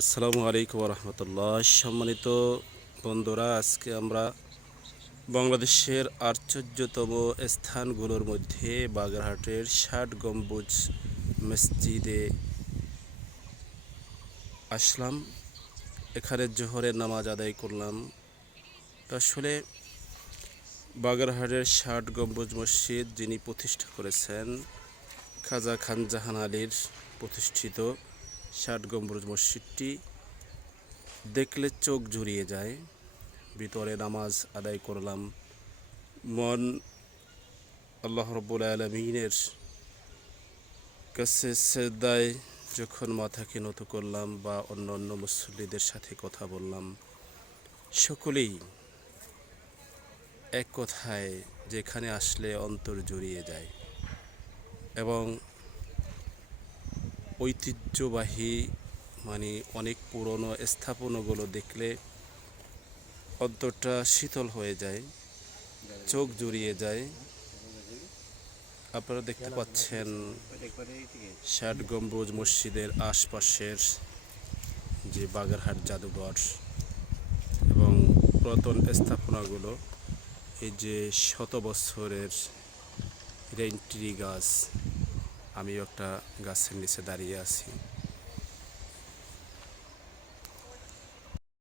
আসসালামু আলাইকুম রহমতুল্লাহ। সম্মানিত বন্ধুরা, আজকে আমরা বাংলাদেশের আশ্চর্যতম স্থানগুলোর মধ্যে বাগেরহাটের ৬০ গম্বুজ মসজিদে আসলাম। এখানে জোহরের নামাজ আদায় করলাম। আসলে বাগেরহাটের ৬০ গম্বুজ মসজিদ যিনি প্রতিষ্ঠা করেছেন, খাজা খান জাহান আলীর প্রতিষ্ঠিত ৬০ গম্বুজ মসজিদটি দেখলে চোখ জুড়িয়ে যায়। ভিতরে নামাজ আদায় করলাম, মন আল্লাহ রাব্বুল আলামিনের কাছে সেজদায় যখন মাথাকে নত করলাম বা অন্য মুসল্লিদের সাথে কথা বললাম, সকলেই এক কথায় যেখানে আসলে অন্তর জুড়িয়ে যায় এবং ঐতিহ্যবাহী অনেক পুরনো স্থাপনাগুলো দেখলে অন্তরটা শীতল হয়ে যায়, চোখ জুড়িয়ে যায়। আপনারা দেখতে পাচ্ছেন ৬০ গম্বুজ মসজিদের আশপাশের যে বাগেরহাট জাদুঘর এবং পুরাতন স্থাপনাগুলো, এই যে শত বছরের রেইন ট্রি গাছ, আমিও একটা গাছের নিচে দাঁড়িয়ে আছি।